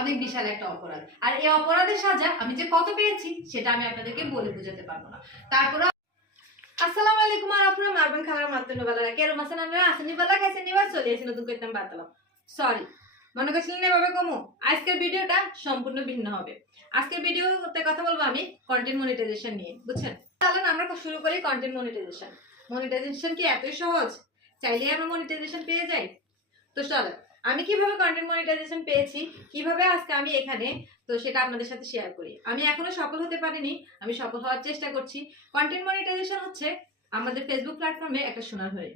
অনেক বিশাল একটা অপরাধ। আর এই অপরাধের সাজা আমি যে কত পেয়েছি, সেটা আমি আপনাদেরকে বলে বোঝাতে পারব না। তারপরে আসসালামু আলাইকুম আর আপনারা মারবেন খাবার মাত্র বেলা কেরম আছেন আপনারা? আসেনি বেলা, খাইছেন এবার চলে এসে নতুন করতাম বাতালাম সরি মনে করছিলেন এভাবে কমু? আজকের ভিডিওটা সম্পূর্ণ ভিন্ন হবে। আজকের ভিডিওতে কথা বলব আমি কন্টেন্ট মনিটাইজেশন নিয়ে, বুঝছেন? তাহলে আমরা শুরু করি কন্টেন্ট মনিটাইজেশন মনিটাইজেশন কি এতই সহজ? চাইলেই আমরা মনিটাইজেশন পেয়ে যাই। তো চলো আমি কীভাবে কন্টেন্ট মনিটাইজেশন পেয়েছি, কীভাবে আজকে আমি এখানে, তো সেটা আপনাদের সাথে শেয়ার করি। আমি এখনও সফল হতে পারিনি, আমি সফল হওয়ার চেষ্টা করছি। কন্টেন্ট মনিটাইজেশন হচ্ছে আমাদের ফেসবুক প্ল্যাটফর্মে একটা সোনার হয়ে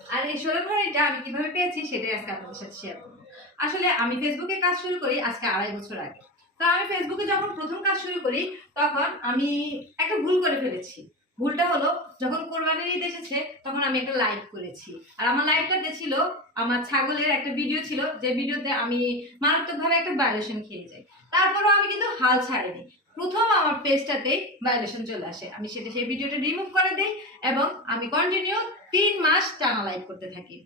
আর এই সোনার হরিটা আমি কীভাবে পেয়েছি, সেটাই আজকে আপনাদের সাথে শেয়ার করব। আসলে আমি ফেসবুকে কাজ শুরু করি আজকে আড়াই বছর আগে। তো আমি ফেসবুকে যখন প্রথম কাজ শুরু করি, তখন আমি একটা ভুল করে ফেলেছি। ভুলটা হলো, যখন কোরবানির ঈদ এসেছে, তখন আমি একটা লাইভ করেছি। আর আমার লাইভটাতে ছিল আমার ছাগলের একটা ভিডিও ছিল, যে ভিডিওতে আমি মারাত্মকভাবে একটা ভায়োলেশন খেয়ে যাই। তারপরও আমি কিন্তু হাল ছাড়িনি। প্রথম আমার পেজটাতেই ভায়োলেশন চলে আসে। আমি সেটা, সেই ভিডিওটা রিমুভ করে দিই এবং আমি কন্টিনিউ তিন মাস টানা লাইভ করতে থাকি।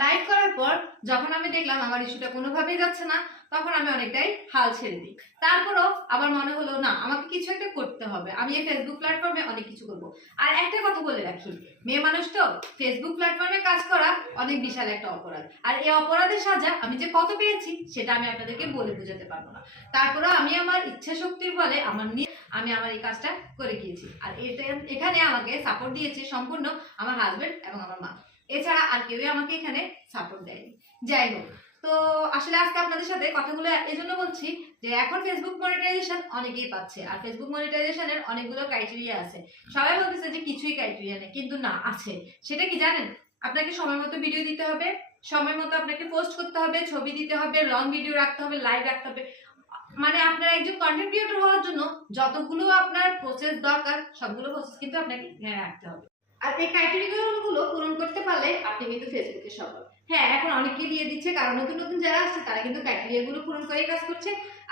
লাইভ করার পর যখন আমি দেখলাম আমার ইস্যুটা কোনোভাবেই যাচ্ছে না, তখন আমি অনেকটাই হাল ছেড়ে দিই। তারপরও আবার মনে হলো, না, আমাকে কিছু একটা করতে হবে। আমি এই ফেসবুক প্ল্যাটফর্মে অনেক কিছু করব। আর একটা কথা বলে রাখি, মেয়ে মানুষ তো ফেসবুক প্ল্যাটফর্মে কাজ করা অনেক বিশাল একটা অপরাধ। আর এই অপরাধের সাজা আমি যে কত পেয়েছি, সেটা আমি আপনাদেরকে বলে বোঝাতে পারব না। তারপরেও আমি আমার ইচ্ছা শক্তির বলে আমার নিয়ে আমি আমার এই কাজটা করে গিয়েছি। আর এটা এখানে আমাকে সাপোর্ট দিয়েছে সম্পূর্ণ আমার হাজবেন্ড এবং আমার মা। এছাড়া আর কেউই আমাকে এখানে সাপোর্ট দেয়নি। যাই হোক, তো আসলে আজকে আপনাদের সাথে কথাগুলো এই জন্য বলছি যে এখন ফেসবুক মনিটাইজেশন অনেকেই পাচ্ছে, আর ফেসবুক মনিটাইজেশনের অনেকগুলো ক্রাইটেরিয়া আছে। সবাই বলতেছে যে কিছুই ক্রাইটেরিয়া নেই, কিন্তু না, আছে। সেটা কি জানেন? আপনাকে সময় মতো ভিডিও দিতে হবে, সময় মতো আপনাকে পোস্ট করতে হবে, ছবি দিতে হবে লং ভিডিও রাখতে হবে লাইভ রাখতে হবে। মানে আপনার একজন কন্টেন্ট ক্রিয়েটর হওয়ার জন্য যতগুলো আপনার প্রসেস দরকার, সবগুলো প্রসেস কিন্তু আপনাকে ধ্যানে রাখতে হবে। আর এই ক্রাইটেরিয়াগুলো পূরণ করতে পারলে আপনি কিন্তু ফেসবুকে সফল। হ্যাঁ এখন অনেকেই দিয়ে দিচ্ছে, কারণ নতুন নতুন যারা আসছে, তারা কিন্তু ক্রাইটেরিয়াগুলো পূরণ করেই কাজ করছে।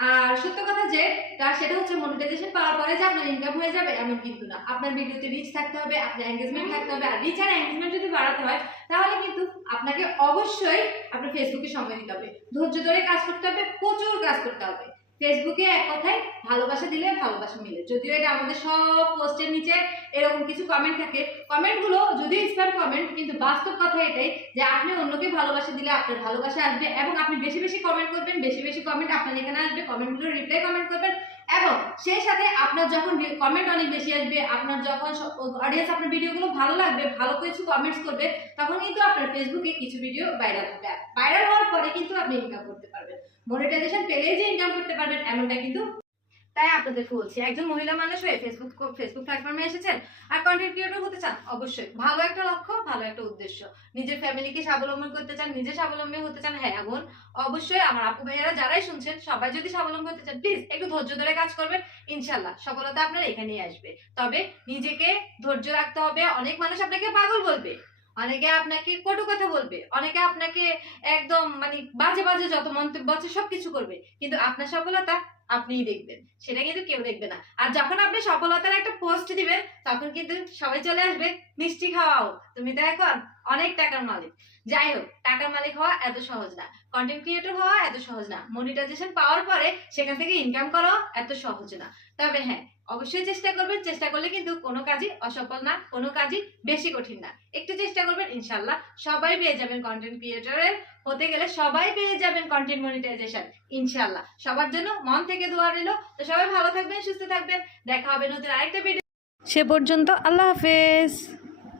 আর সত্য কথা যে, তা সেটা হচ্ছে মনিটাইজেশন পাওয়ার পরে যে আপনার ইনকাম হয়ে যাবে, এমন কিন্তু না। আপনার ভিডিওতে রিচ থাকতে হবে, আপনার এঙ্গেজমেন্ট থাকতে হবে, আর রিচ আর এঙ্গেজমেন্ট যদি বাড়াতে হয়, তাহলে কিন্তু আপনাকে অবশ্যই আপনার ফেসবুকে সময় দিতে হবে। ধৈর্য ধরে কাজ করতে হবে, প্রচুর কাজ করতে হবে। ফেসবুকে এক কথায় ভালোবাসা দিলে ভালোবাসা মিলে। যদিও এটা আমাদের সব পোস্টের নিচে এরকম কিছু কমেন্ট থাকে। কমেন্টগুলো যদিও স্প্যাম কমেন্ট কিন্তু বাস্তব কথা এটাই যে আপনি অন্যকে ভালোবাসা দিলে আপনার ভালোবাসা আসবে এবং আপনি বেশি বেশি কমেন্ট করবেন, বেশি বেশি কমেন্ট আপনার এখানে আসবে। কমেন্টগুলো রিপ্লাই কমেন্ট করবেন। এবং সেই সাথে আপনার যখন কমেন্ট অনেক বেশি আসবে, আপনার যখন অডিয়েন্স আপনার ভিডিওগুলো ভালো লাগবে, ভালো কিছু কমেন্টস করবে, তখন কিন্তু আপনার ফেসবুকে কিছু ভিডিও ভাইরাল হবে। ভাইরাল হওয়ার পরে কিন্তু আপনি ইনকাম করতে পারবেন। মনিটাইজেশন পেলেই যে ইনকাম করতে পারবেন, এমনটা কিন্তু তাই আপনাদের বলছি, একজন মহিলা মানুষ হয়ে ফেসবুক ফেসবুক প্ল্যাটফর্মে এসেছেন আর কন্টেন্ট ক্রিয়েটর হতে চান, অবশ্যই। ভালো একটা লক্ষ্য, ভালো একটা উদ্দেশ্য। নিজের ফ্যামিলিকে স্বাবলম্বী করতে চান, নিজে স্বাবলম্বী হতে চান হ্যাঁ এখন অবশ্যই আমার আপু ভাইয়ারা যারাই শুনছেন, সবাই যদি স্বাবলম্বী হতে চান প্লিজ একটু ধৈর্য ধরে কাজ করবেন ইনশাল্লাহ সফলতা আপনার এখানেই আসবে। তবে নিজেকে ধৈর্য রাখতে হবে, অনেক মানুষ আপনাকে পাগল বলবে, অনেকে আপনাকে কটু কথা বলবে, অনেকে আপনাকে একদম মানে বাজে বাজে যত মন্তব্য আছে সবকিছু করবে, কিন্তু আপনার সফলতা আপনিই দেখবেন। সেটা কিন্তু কেউ দেখবে না। আর যখন আপনি সফলতার একটা পোস্ট দিবেন, তখন কিন্তু সবাই চলে আসবে, মিষ্টি খাওয়াও, তুমি তো এখন অনেক টাকার মালিক। যাই হোক, টাকার মালিক হওয়া এত সহজ না। কন্টেন্ট ক্রিয়েটর হওয়া এত সহজ না। মনিটাইজেশন পাওয়ার পরে সেখান থেকে ইনকাম করাও এত সহজ না। তবে হ্যাঁ অবশ্যই চেষ্টা করবেন। চেষ্টা করলে কিন্তু কোনো কাজই অসফল না, কোনো কাজই বেশি কঠিন না। একটু চেষ্টা করবেন, ইনশাল্লাহ সবাই পেয়ে যাবেন কন্টেন্ট ক্রিয়েটরের হতে গেলে সবাই পেয়ে যাবেন কন্টেন্ট মনিটাইজেশন ইনশাল্লাহ সবার জন্য মন থেকে দোয়া রইল। তো সবাই ভালো থাকবেন, সুস্থ থাকবেন। দেখা হবে নতুন আরেকটা ভিডিও সে পর্যন্ত আল্লাহ হাফেজ।